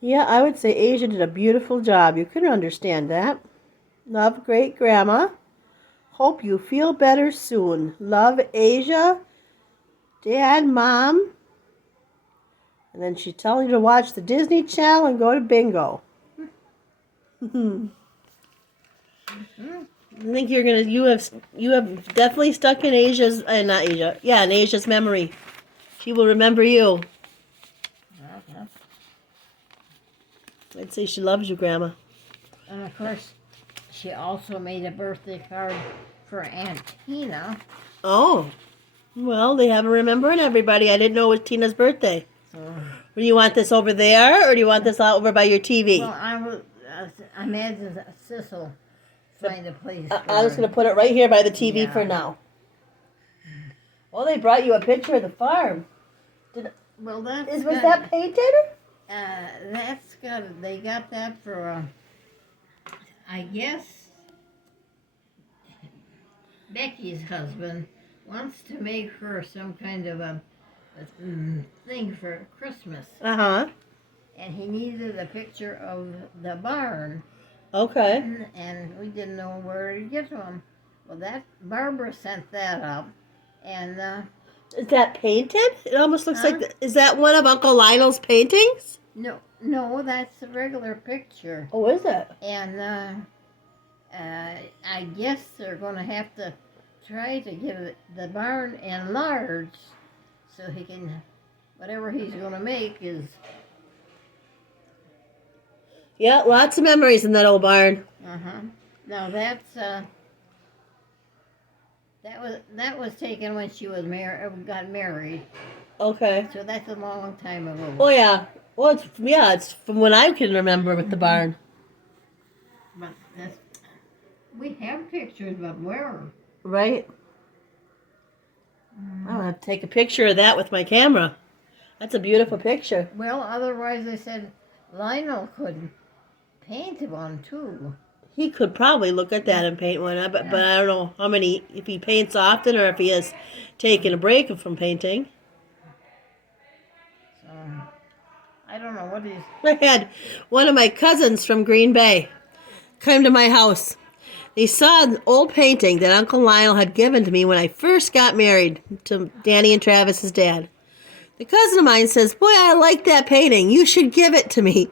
Yeah, I would say Asia did a beautiful job. You couldn't understand that. Love, great grandma. Hope you feel better soon. Love, Asia, Dad, Mom. And then she's telling you to watch the Disney Channel and go to bingo. I Mhm. think you have definitely stuck in Asia's not Asia. Yeah, in Asia's memory. She will remember you. Uh-huh. I'd say she loves you, Grandma. And of course, she also made a birthday card for Aunt Tina. Oh, well, they have a remembering everybody. I didn't know it was Tina's birthday. So, Do you want this over there, or do you want no, this out over by your well, TV? I imagine that Sissel find a place I'm for just it. gonna put it right here by the TV for Yeah. now. Oh, they brought you a picture of the farm. Well, Was that painted? they got that for, I guess, Becky's husband wants to make her some kind of a thing for Christmas. Uh huh. And he needed a picture of the barn. Okay. And we didn't know where to get them. Well, that Barbara sent that up, and Is that painted? It almost looks huh? like. Is that one of Uncle Lionel's paintings? No, that's a regular picture. Oh, is it? And I guess they're going to have to try to get the barn enlarged so he can, whatever he's going to make is. Yeah, lots of memories in that old barn. Now that was taken when she was got married. Okay. So that's a long time ago. Oh yeah. Well, it's from when I can remember with the barn. But we have pictures, but where? Right. I'll have to take a picture of that with my camera. That's a beautiful picture. Well, otherwise they said Lionel could paint one too. He could probably look at that and paint one, but I don't know how many, if he paints often or if he has taken a break from painting. So I don't know what he's. I had one of my cousins from Green Bay come to my house. They saw an old painting that Uncle Lionel had given to me when I first got married to Danny and Travis's dad. The cousin of mine says, "Boy, I like that painting. You should give it to me."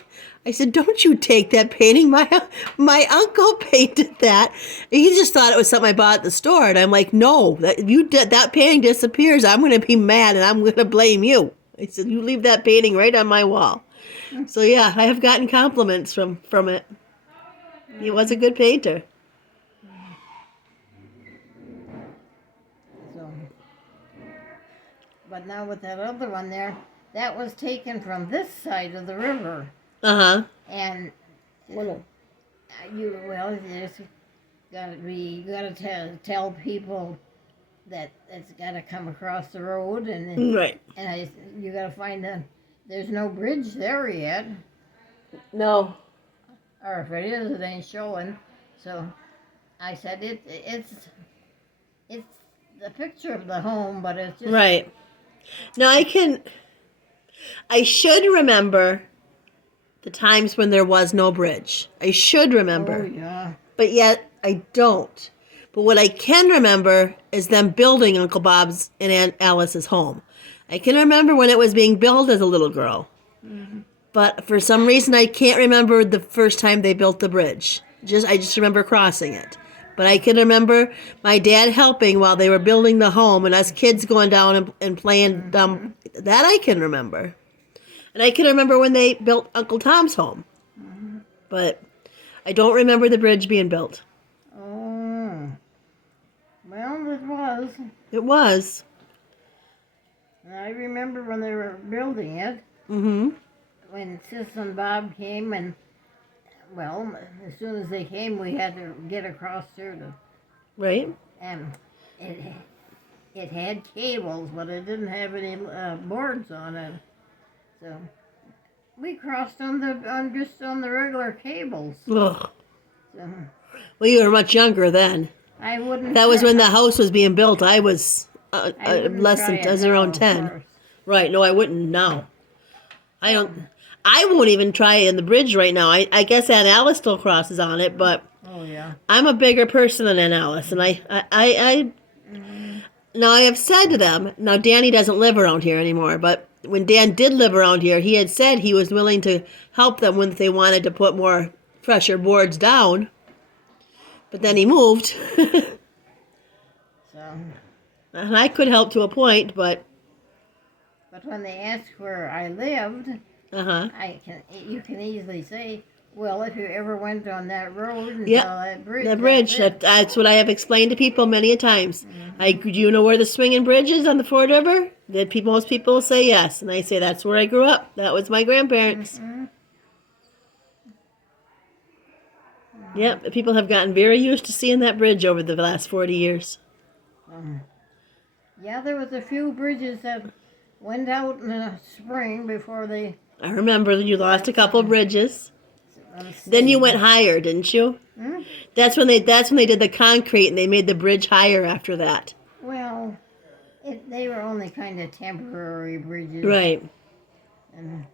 I said, "Don't you take that painting. My uncle painted that." He just thought it was something I bought at the store. And I'm like, "No, that painting disappears. I'm going to be mad and I'm going to blame you." I said, "You leave that painting right on my wall." So yeah, I have gotten compliments from it. He was a good painter. So, but now with that other one there, that was taken from this side of the river, Uh-huh. and you just you gotta tell people that it's gotta come across the road, Right. you gotta find there's no bridge there yet, No. or if it is, it ain't showing. So I said it's the picture of the home, but it's just Right. Now I should remember the times when there was no bridge. I should remember. Oh yeah. But yet I don't. But what I can remember is them building Uncle Bob's and Aunt Alice's home. I can remember when it was being built as a little girl. Mm-hmm. But for some reason I can't remember the first time they built the bridge. I just remember crossing it. But I can remember my dad helping while they were building the home and us kids going down and playing dumb. That I can remember. And I can remember when they built Uncle Tom's home. Mm-hmm. But I don't remember the bridge being built. Oh, well, it was. It was. I remember when they were building it, Mm-hmm. when Sis and Bob came, and well, as soon as they came, we had to get across there to, Right? and it it had cables, but it didn't have any boards on it. So we crossed just on the regular cables. Ugh. So Well, you were much younger then. I wouldn't. That was when the house was being built. I was I wouldn't less try than, it I was now, around of 10. course. Right. No, I wouldn't now. I don't. I won't even try in the bridge right now. I guess Aunt Alice still crosses on it, but Oh yeah. I'm a bigger person than Aunt Alice, and I now I have said to them. Now Danny doesn't live around here anymore, but when Dan did live around here, he had said he was willing to help them when they wanted to put more fresher boards down. But then he moved, So, and I could help to a point, but but when they ask where I lived, uh-huh. you can easily say, well, if you ever went on that road and Yep, saw that bridge, the bridge. that's it. That's what I have explained to people many a times. Do you know where the swinging bridge is on the Ford River? Most people say yes, and I say that's where I grew up. That was my grandparents. Yep, people have gotten very used to seeing that bridge over the last 40 years. Yeah, there was a few bridges that went out in the spring before they. I remember you lost a couple of bridges. Then you went higher, didn't you? Hmm? That's when they did the concrete and they made the bridge higher after that. Well, they were only kind of temporary bridges. Right. And,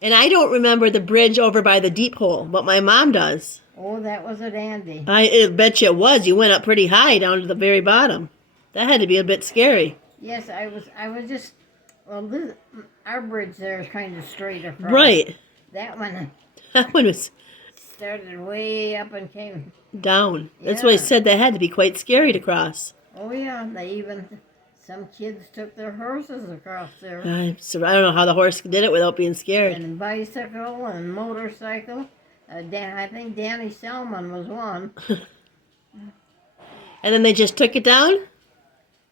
And I don't remember the bridge over by the deep hole, but my mom does. oh, that was a dandy. I bet you it was. You went up pretty high down to the very bottom. That had to be a bit scary. Yes, I was just. Well, our bridge there is kind of straight across. Right. That one That one was started way up and came. down. That's why I Yeah. said that had to be quite scary to cross. Oh yeah, some kids took their horses across there, So I don't know how the horse did it without being scared. and bicycle and motorcycle. I think Danny Selman was one. And then they just took it down?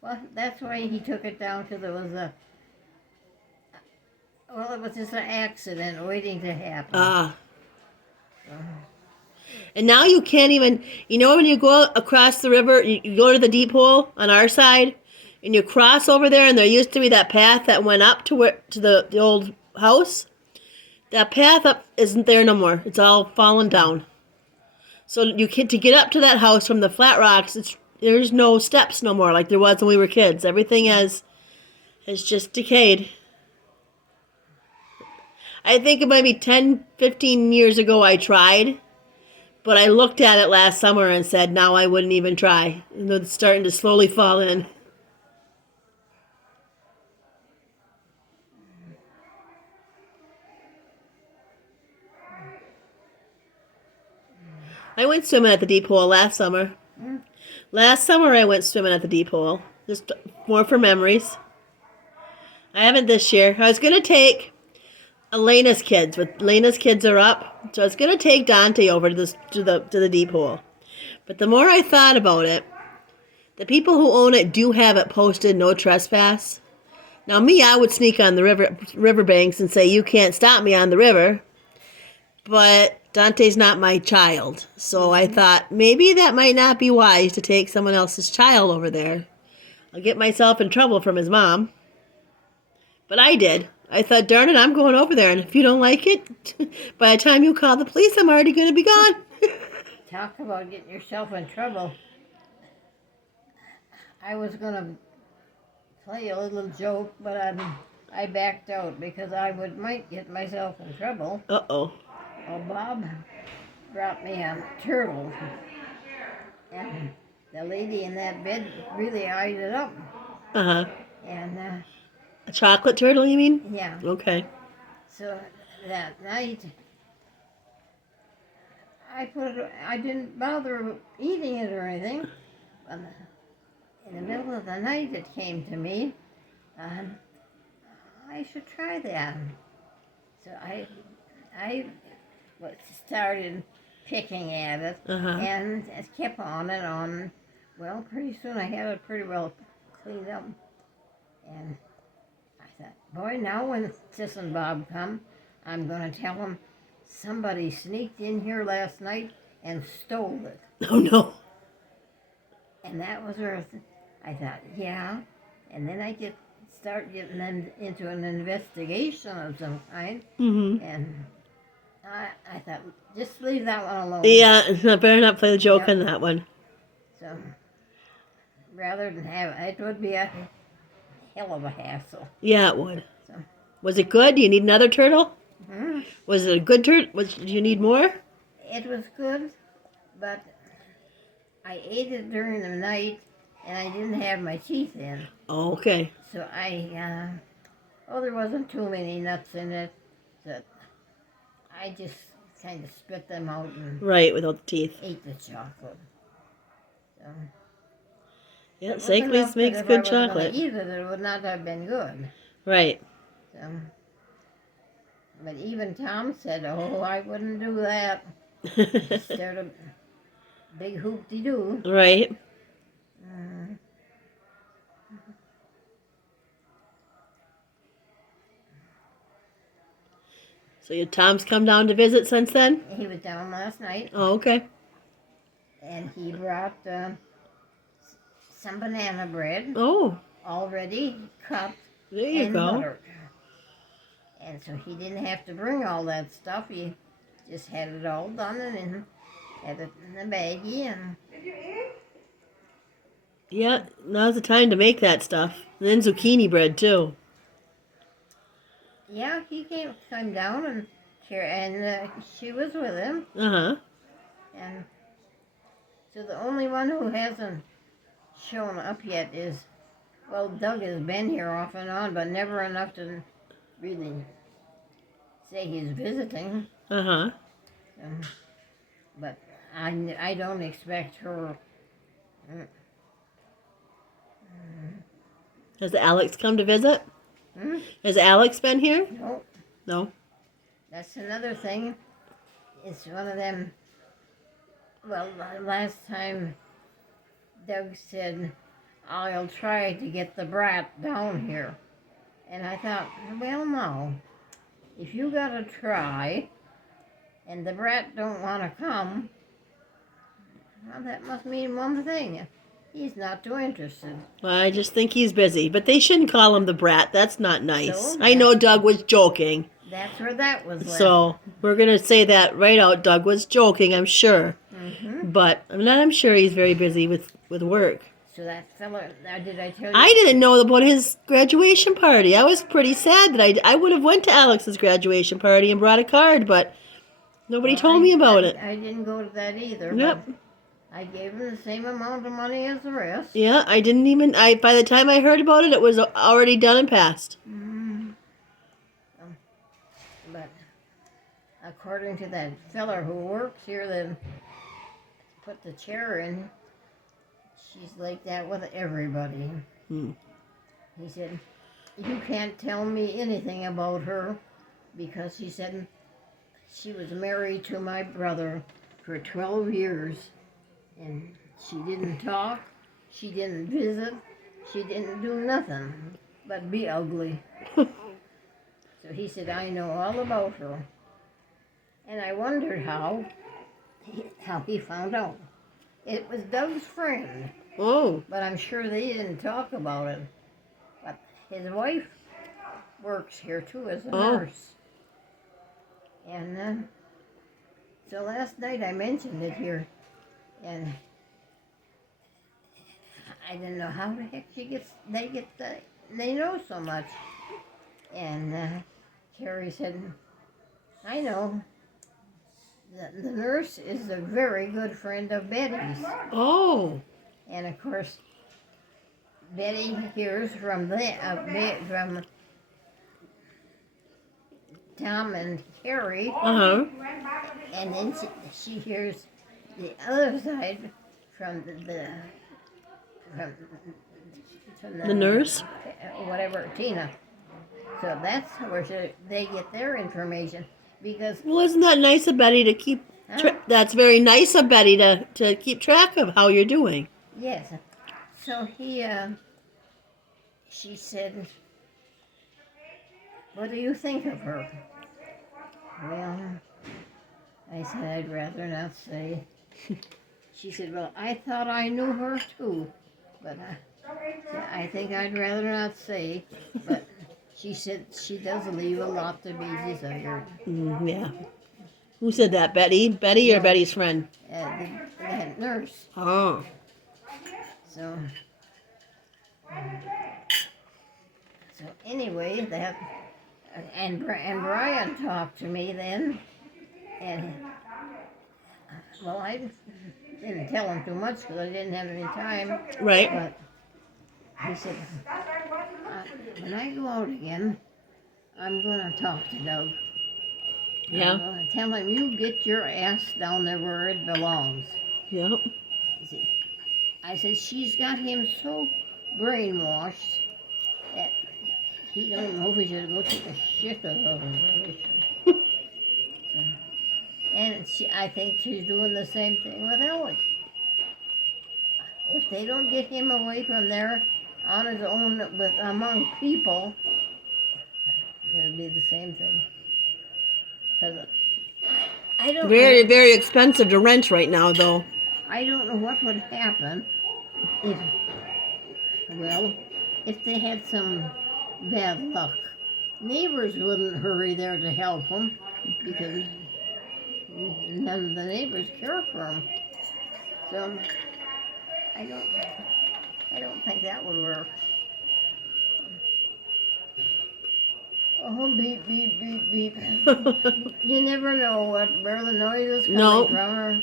Well, that's why he took it down, because it was just an accident waiting to happen. Ah. And now you can't even, when you go across the river, you go to the deep hole on our side, and you cross over there, and there used to be that path that went up to the old house. That path up isn't there no more. It's all fallen down. So to get up to that house from the flat rocks, there's no steps no more like there was when we were kids. Everything has just decayed. I think it might be 10, 15 years ago I tried, but I looked at it last summer and said, now I wouldn't even try. And it's starting to slowly fall in. I went swimming at the deep hole last summer. Last summer I went swimming at the deep hole. Just more for memories. I haven't this year. I was going to take Elena's kids, but Elena's kids are up. So I was going to take Dante over to the deep hole. But the more I thought about it, the people who own it do have it posted no trespass. Now me, I would sneak on the riverbanks and say, you can't stop me on the river. But Dante's not my child. So I thought maybe that might not be wise to take someone else's child over there. I'll get myself in trouble from his mom. But I did. I thought, darn it, I'm going over there. And if you don't like it, by the time you call the police, I'm already going to be gone. Talk about getting yourself in trouble. I was going to play a little joke, but I backed out because might get myself in trouble. Uh-oh. Well, Bob brought me a turtle, and the lady in that bed really eyed it up. Uh-huh. And, A chocolate turtle, you mean? yeah, Okay. so that night, I didn't bother eating it or anything. But in the middle of the night, it came to me, I should try that. So I started picking at it, and it kept on and on. Well, pretty soon I had it pretty well cleaned up. And I thought, boy, now when Sis and Bob come, I'm going to tell them somebody sneaked in here last night and stole it. Oh, no. And that was her. I thought, yeah. And then I start getting into an investigation of some kind. Mm-hmm. And I thought, just leave that one alone. Yeah, I better not play the joke Yep. on that one. So, rather than it would be a hell of a hassle. Yeah, it would. So, Was it good? Do you need another turtle? hmm Was it a good turn? Did you need more? It was good, but I ate it during the night, and I didn't have my teeth in. Oh, okay. So there wasn't too many nuts in it. That I just kind of spit them out and Right, without the teeth. ate the chocolate. So, Yeah, it was enough Safely's that makes if I good was gonna chocolate. eat it, it would not have been good. Right. So, but even Tom said, "Oh, I wouldn't do that." Instead of big hoop-de-doo. Right. So your Tom's come down to visit since then? He was down last night, Oh, okay. and he brought some banana bread Oh, already cut there you and go. buttered. And so he didn't have to bring all that stuff. He just had it all done and then had it in the baggie. And Yeah, now's the time to make that stuff. And then zucchini bread too. yeah, he came down and she was with him. Uh-huh. And so the only one who hasn't shown up yet is, well, Doug has been here off and on, but never enough to really say he's visiting. Uh-huh. But I don't expect her. Has Alex come to visit? Hmm? Has Alex been here? No, No. that's another thing. It's one of them. Well, last time Doug said, "I'll try to get the brat down here," and I thought, well, no. If you gotta try, and the brat don't want to come, well, that must mean one thing. He's not too interested. Well, I just think he's busy. But they shouldn't call him the brat. That's not nice. So, I know Doug was joking. That's where that was left. So we're going to say that right out. Doug was joking, I'm sure. Mm-hmm. But I'm sure he's very busy with work. So that fella, did I tell you? I didn't know about his graduation party. I was pretty sad that I would have went to Alex's graduation party and brought a card, but nobody told me about it. I didn't go to that either. Yep. But I gave him the same amount of money as the rest. Yeah, I didn't even. By the time I heard about it, it was already done and passed. Mm-hmm. But according to that feller who works here that put the chair in, she's like that with everybody. Hmm. He said, "You can't tell me anything about her because," he said, "she was married to my brother for 12 years and she didn't talk, she didn't visit, she didn't do nothing but be ugly." So he said, "I know all about her." And I wondered how he found out. It was Doug's friend, Oh. but I'm sure they didn't talk about it. But his wife works here too as a nurse. And so last night I mentioned it here, and I didn't know how the heck they know so much. And Carrie said, "I know. The nurse is a very good friend of Betty's." Oh. And of course, Betty hears from from Tom and Carrie, Uh-huh. and then she hears the other side from from The nurse? whatever, Tina. So that's where they get their information because Well, isn't that nice of Betty to keep... That's very nice of Betty to keep track of how you're doing. yes. So she said, "What do you think of her?" Well, I said, "I'd rather not say." She said, "Well, I thought I knew her too, but I think I'd rather not say." But she said she does leave a lot to be desired. Yeah. Who said that, Betty? Betty or No. Betty's friend? The head nurse. Oh. So anyway, that and Brian talked to me then, and well, I didn't tell him too much because I didn't have any time. Right. But he said, when I go out again, I'm going to talk to Doug. Yeah. I'm going to tell him you get your ass down there where it belongs. Yep. He said, I said, she's got him so brainwashed that he don't know if he should go take a shit out of her relation. And I think she's doing the same thing with Alex. If they don't get him away from there on his own with among people, it'll be the same thing. Because I don't Very, know, very expensive to rent right now, though. I don't know what would happen if, well, if they had some bad luck. Neighbors wouldn't hurry there to help him because none of the neighbors care for him. So I don't think that would work. Oh, beep, beep, beep, beep. You never know where the noise is coming No. from. Or...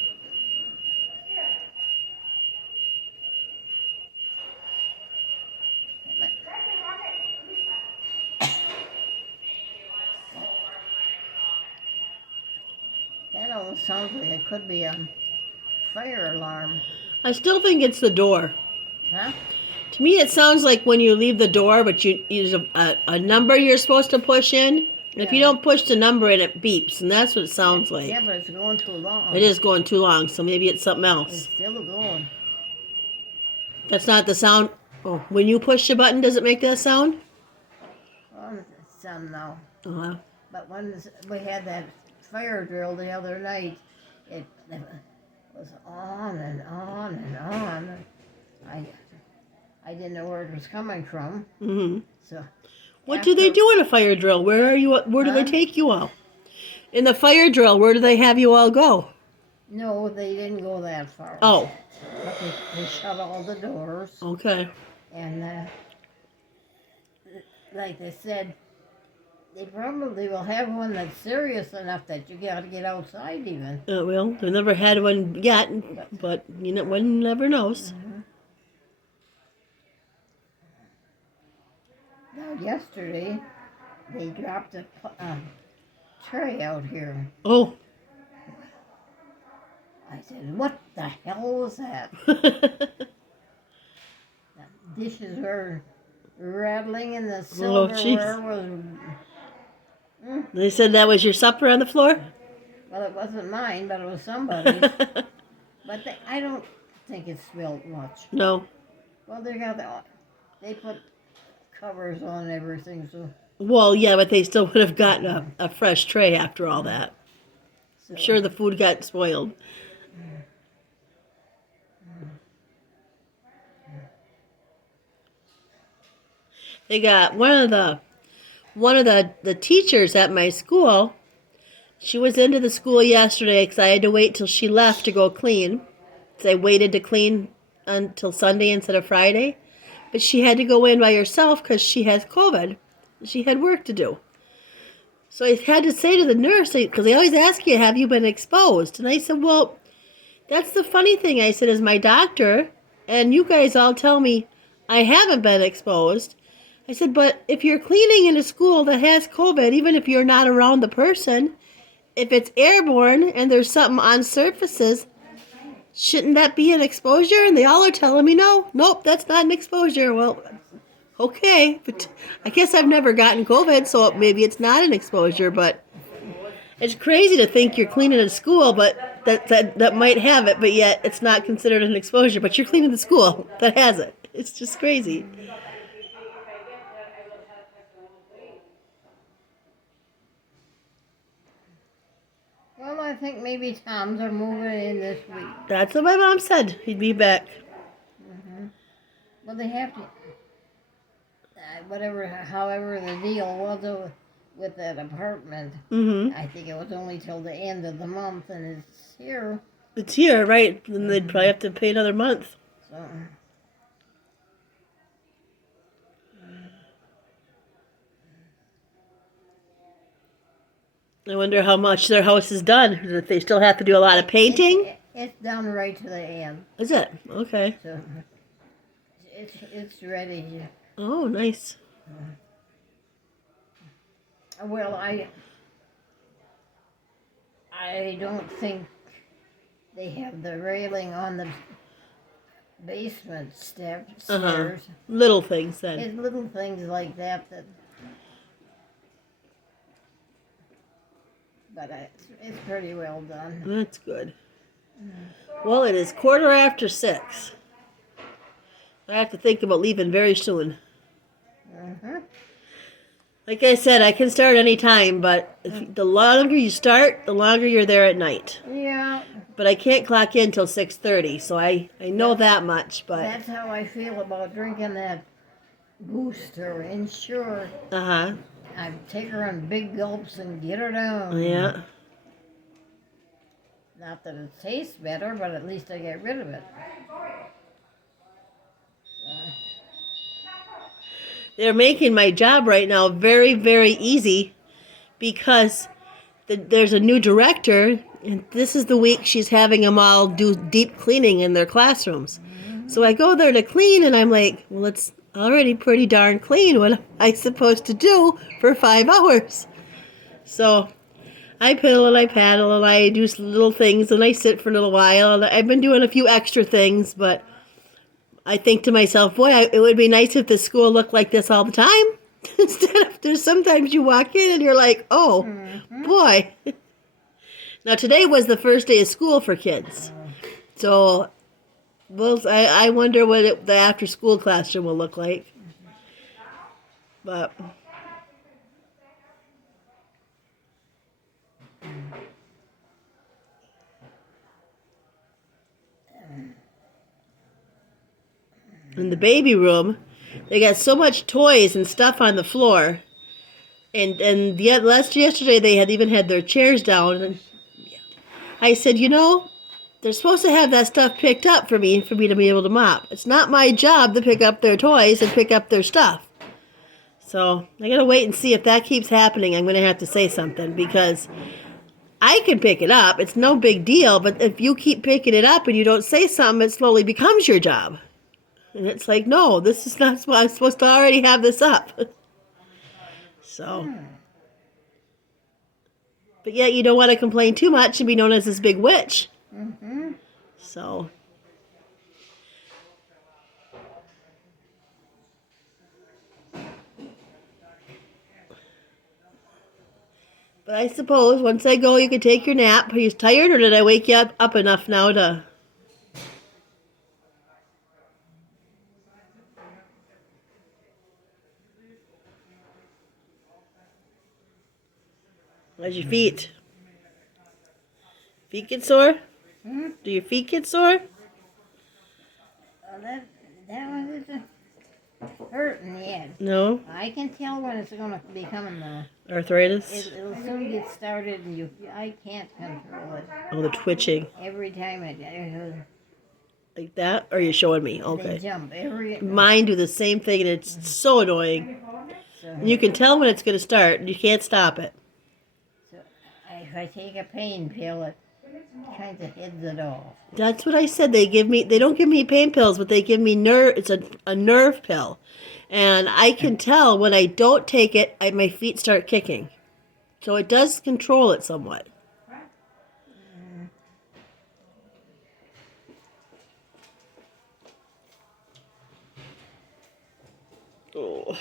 That almost sounds like it could be a fire alarm. I still think it's the door. Huh? To me, it sounds like when you leave the door, but you use a number you're supposed to push in. And if you Yeah. don't push the number in, it beeps, and that's what it sounds like. Yeah, but it's going too long. It is going too long, so maybe it's something It's else. still going. That's not the sound. Oh, when you push the button, does it make that sound? Well, it's some now. Uh-huh. But when we had that fire drill the other night, it was on and on and on. I didn't know where it was coming from. Mm-hmm. So What do they after- do in a fire drill? Where are you? Where do they Huh? take you all? In the fire drill, where do they have you all go? No, they didn't go that far. Oh, But they shut all the doors. okay. And like they said, they probably will have one that's serious enough that you got to get outside even. Well, they've never had one yet, but you know, one never knows. Now, yesterday, they dropped a tray out here. Oh. I said, what the hell was that? Dishes were rattling and the silverware was... They said that was your supper on the floor? Well, it wasn't mine, but it was somebody's. But I don't think it smelled much. No. Well, they put covers on everything, so... Well, yeah, but they still would have gotten a fresh tray after all that. so I'm sure the food got spoiled. They got one of the teachers at my school. She was into the school yesterday because I had to wait till she left to go clean. So I waited to clean until Sunday instead of Friday. But she had to go in by herself because she has COVID. She had work to do. So I had to say to the nurse, because they always ask you, have you been exposed? And I said, well, that's the funny thing. I said, as my doctor, and you guys all tell me I haven't been exposed. I said, but if you're cleaning in a school that has COVID, even if you're not around the person, if it's airborne and there's something on surfaces, shouldn't that be an exposure? And they all are telling me, nope, that's not an exposure. Well, okay, but I guess I've never gotten COVID, so maybe it's not an exposure, but it's crazy to think you're cleaning a school, but that might have it, but yet it's not considered an exposure, but you're cleaning the school that has it. It's just crazy. Well, I think maybe Tom's are moving in this week. That's what my mom said. He'd be back. Well, they have to... however the deal was with that apartment, Mm-hmm. I think it was only till the end of the month, and it's here, It's here, right? Then they'd probably have to pay another month. so... I wonder how much their house is done. If they still have to do a lot of painting. It's done right to the end. Is it? Okay. So it's ready. Oh, nice. Well, I don't think they have the railing on the basement steps. Stairs. Little things then. It's little things like that but it's pretty well done. That's good. Well, it is 6:15. I have to think about leaving very soon. Like I said, I can start any time, but the longer you start, the longer you're there at night. Yeah. But I can't clock in till 6:30, so I know that much. But that's how I feel about drinking that booster. Ensure. I take her in big gulps and get her down. Yeah. Not that it tastes better, but at least I get rid of it. They're making my job right now very, very easy because there's a new director, and this is the week she's having them all do deep cleaning in their classrooms. So I go there to clean, and I'm like, well, it's already pretty darn clean. What am I supposed to do for 5 hours? So I piddle and I paddle and I do little things and I sit for a little while. And I've been doing a few extra things, but I think to myself, boy, it would be nice if the school looked like this all the time. Instead of, there's sometimes you walk in and you're like, oh, boy. Now, today was the first day of school for kids. So, well, I wonder what the after-school classroom will look like. But in the baby room, they got so much toys and stuff on the floor. And yet yesterday they had even had their chairs down. And I said, they're supposed to have that stuff picked up for me to be able to mop. It's not my job to pick up their toys and pick up their stuff. So I got to wait and see if that keeps happening. I'm going to have to say something because I can pick it up. It's no big deal. But if you keep picking it up and you don't say something, it slowly becomes your job. And it's like, no, this is not what I'm supposed to already have this up. So, but yet you don't want to complain too much and be known as this big witch. So, but I suppose once I go, you can take your nap. Are you tired, or did I wake you up enough now to? How's your feet? Feet get sore? Do your feet get sore? Well, that one isn't hurting yet. No? I can tell when it's going to be coming, though. Arthritis? It'll soon get started, and I can't control it. Oh, the twitching. Every time Like that? Or are you showing me? they Okay. jump. Mine do the same thing, and it's so annoying. So, And you can tell when it's going to start, and you can't stop it. if I take a pain pill, it kind of heads it off. That's what I said. They don't give me pain pills, but they give me it's a nerve pill. And I can tell when I don't take it, my feet start kicking. So it does control it somewhat. Oh.